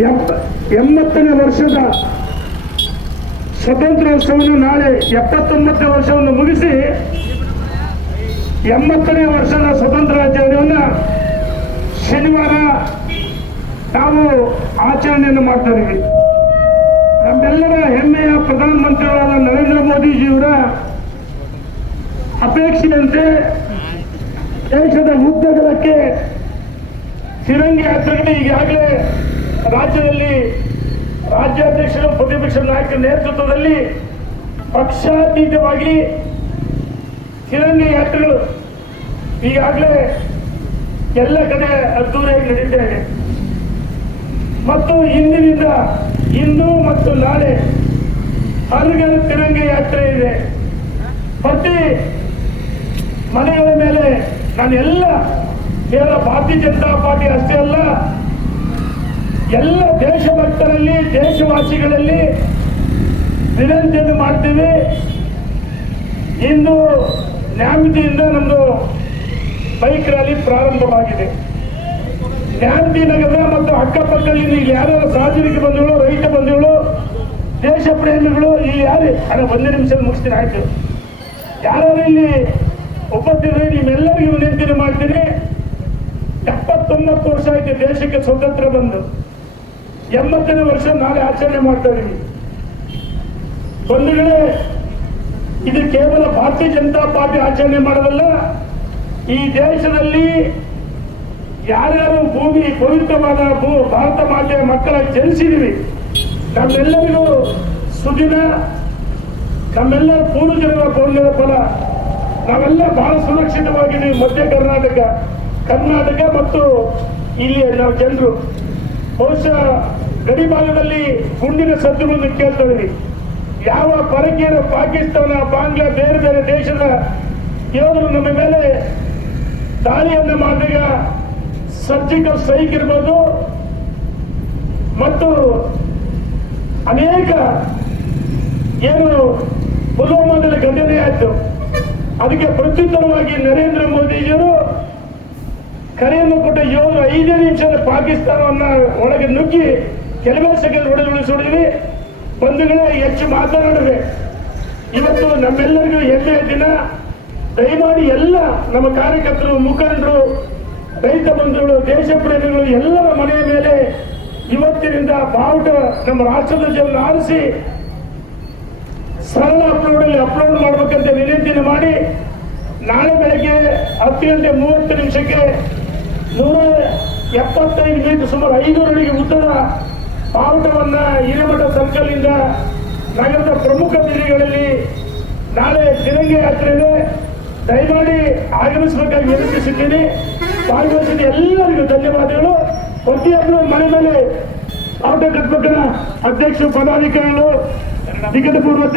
80ನೇ ವರ್ಷದ ಸ್ವಾತಂತ್ರ್ಯೋತ್ಸವವನ್ನು ನಾಳೆ 79ನೇ ವರ್ಷವನ್ನು ಮುಗಿಸಿ 80ನೇ ವರ್ಷದ ಸ್ವಾತಂತ್ರ್ಯಾಚರಣೆಯನ್ನು ಶನಿವಾರ ನಾವು ಆಚರಣೆಯನ್ನು ಮಾಡ್ತಾ ಇದ್ದೀವಿ. ನಮ್ಮೆಲ್ಲರ ಹೆಮ್ಮೆಯ ಪ್ರಧಾನಮಂತ್ರಿಗಳಾದ ನರೇಂದ್ರ ಮೋದಿಜಿಯವರ ಅಪೇಕ್ಷೆಯಂತೆ ದೇಶದ ಉದ್ದಗಲಕ್ಕೆ ತಿರಂಗಿ ಯಾತ್ರೆಗಳು ಈಗಾಗಲೇ ರಾಜ್ಯದಲ್ಲಿ ರಾಜ್ಯಾಧ್ಯಕ್ಷರು ಪ್ರತಿಪಕ್ಷ ನಾಯಕರ ನೇತೃತ್ವದಲ್ಲಿ ಪಕ್ಷಾತೀತವಾಗಿ ತಿರಂಗಿ ಯಾತ್ರೆಗಳು ಈಗಾಗಲೇ ಎಲ್ಲ ಕಡೆ ಅದ್ದೂರಿಯಾಗಿ ನಡೀತಾ ಇದೆ. ಮತ್ತು ಇಂದಿನಿಂದ ಇಂದು ಮತ್ತು ನಾಳೆ ಹಲಗರ ತಿರಂಗಿ ಯಾತ್ರೆ ಇದೆ. ಪ್ರತಿ ಮನೆಗಳ ಮೇಲೆ ನಾನು ಎಲ್ಲ ಕೇವಲ ಭಾರತೀಯ ಜನತಾ ಪಾರ್ಟಿ ಅಷ್ಟೇ ಅಲ್ಲ, ಎಲ್ಲ ದೇಶಭಕ್ತರಲ್ಲಿ ದೇಶವಾಸಿಗಳಲ್ಲಿ ವಿನಂತಿಯನ್ನು ಮಾಡ್ತೀವಿ. ಇಂದು ನ್ಯಾಮತಿಯಿಂದ ನಮ್ಮದು ಬೈಕ್ ರ್ಯಾಲಿ ಪ್ರಾರಂಭವಾಗಿದೆ. ನ್ಯಾಮತಿ ನಗರ ಮತ್ತು ಅಕ್ಕಪಕ್ಕದಲ್ಲಿ ಯಾರು ಸಾರ್ವಜನಿಕ ಬಂಧುಗಳು, ರೈತ ಬಂಧುಗಳು, ದೇಶ ಪ್ರೇಮಿಗಳು ಇಲ್ಲಿ ಯಾರು ಒಂದೇ ನಿಮಿಷ ಮುಗಿಸ್ತೀನಿ ಆಯ್ತು. ಯಾರು ಇಲ್ಲಿ ಉಪಸ್ಥಿತರು ನಿಮ್ಮೆಲ್ಲರಿಗೂ ವಿನಂತಿಯನ್ನು ಮಾಡ್ತೀನಿ. 79 ವರ್ಷ ಆಯ್ತು ದೇಶಕ್ಕೆ ಸ್ವಾತಂತ್ರ್ಯ ಬಂದು. 80ನೇ ವರ್ಷ ನಾಳೆ ಆಚರಣೆ ಮಾಡ್ತಾ ಇದೀವಿ. ಬಂಧುಗಳೇ, ಇದು ಕೇವಲ ಭಾರತೀಯ ಜನತಾ ಪಾರ್ಟಿ ಆಚರಣೆ ಮಾಡೋದಲ್ಲ. ಈ ದೇಶದಲ್ಲಿ ಯಾರ್ಯಾರು ಭೂಮಿ ಪವಿತ್ರವಾದ ಭಾರತ ಮಾತೆಯ ಮಕ್ಕಳ ಜನಿಸಿದೀವಿ, ನಮ್ಮೆಲ್ಲರಿಗೂ ಸುದಿನ, ನಮ್ಮೆಲ್ಲರ ಪೂರ್ವಜರ ಪೌಣ್ಯದ ಫಲ. ನಾವೆಲ್ಲ ಬಹಳ ಸುರಕ್ಷಿತವಾಗಿದ್ದೀವಿ. ಮಧ್ಯ ಕರ್ನಾಟಕ ಮತ್ತು ಇಲ್ಲಿ ನಾವು ಜನರು ಬಹುಶಃ ಗಡಿ ಭಾಗದಲ್ಲಿ ಗುಂಡಿನ ಸದ್ದುಗಳನ್ನು ಕೇಳ್ತಾ ಇದೀವಿ. ಯಾವ ಪರಕೀಯರ ಪಾಕಿಸ್ತಾನ, ಬಾಂಗ್ಲಾ, ಬೇರೆ ಬೇರೆ ದೇಶದ ಯೋಧರು ನಮ್ಮ ಮೇಲೆ ದಾಳಿಯನ್ನು ಮಾಡಿದಾಗ ಸರ್ಜಿಕಲ್ ಸ್ಟ್ರೈಕ್ ಇರ್ಬೋದು ಮತ್ತು ಅನೇಕ ಏನು ಪುಲ್ವಾಮಾದಲ್ಲಿ ಘಟನೆ ಆಯಿತು, ಅದಕ್ಕೆ ಪ್ರತ್ಯುತ್ತರವಾಗಿ ನರೇಂದ್ರ ಮೋದಿಜಿಯವರು ಕರೆಯನ್ನು ಕೊಟ್ಟ ಯೋಧರು 5 ನಿಮಿಷದ ಪಾಕಿಸ್ತಾನವನ್ನ ಒಳಗೆ ನುಗ್ಗಿ ಕೆಲವೇ ಸೆಕೆಂಡ್ ಹೊಡೆದುಳಿಸಿದ್ವಿ. ಬಂಧುಗಳೇ, ಹೆಚ್ಚು ಮಾತನಾಡಿದೆ. ಇವತ್ತು ನಮ್ಮೆಲ್ಲರಿಗೂ ಹೆಮ್ಮೆಯ ದಿನ. ದಯಮಾಡಿ ಎಲ್ಲ ನಮ್ಮ ಕಾರ್ಯಕರ್ತರು, ಮುಖಂಡರು, ರೈತ ಬಂಧುಗಳು, ದೇಶ ಪ್ರೇಮಿಗಳು ಎಲ್ಲರ ಮನೆಯ ಮೇಲೆ ಇವತ್ತಿನಿಂದ ಬಾವುಟ ನಮ್ಮ ರಾಷ್ಟ್ರಧ್ವಜವನ್ನು ಆರಿಸಿ ಸರಳ ಅಪ್ಲೋಡ್ ಮಾಡಬೇಕಂತ ವಿನಂತಿಯನ್ನು ಮಾಡಿ, ನಾಳೆ ಬೆಳಗ್ಗೆ 10:30 175 ಮೀಟರ್ ಸುಮಾರು 500 ಅಡಿಗೆ ಉದ್ದದ ಬಾವುಟವನ್ನು ಹಿರೇಮಠ ಸರ್ಕಲ್ ಇಂದ ನಗರದ ಪ್ರಮುಖ ಬೀದಿಗಳಲ್ಲಿ ನಾಳೆ ತಿರಂಗಿ ಯಾತ್ರೆ ಇದೆ. ದಯಮಾಡಿ ಆಗಮಿಸಬೇಕಾಗಿ ವಿನಂತಿಸಿದ್ದೀನಿ. ಭಾಗವಹಿಸಿದ ಎಲ್ಲರಿಗೂ ಧನ್ಯವಾದಗಳು. ಪ್ರತಿಯೊಬ್ಬರು ಮನೆ ಮೇಲೆ ಬಾವುಟ ಕಟ್ಟಬೇಕನ್ನ ಅಧ್ಯಕ್ಷ ಪದಾಧಿಕಾರಿಗಳು ನಿಕಟಪೂರ್ವಕ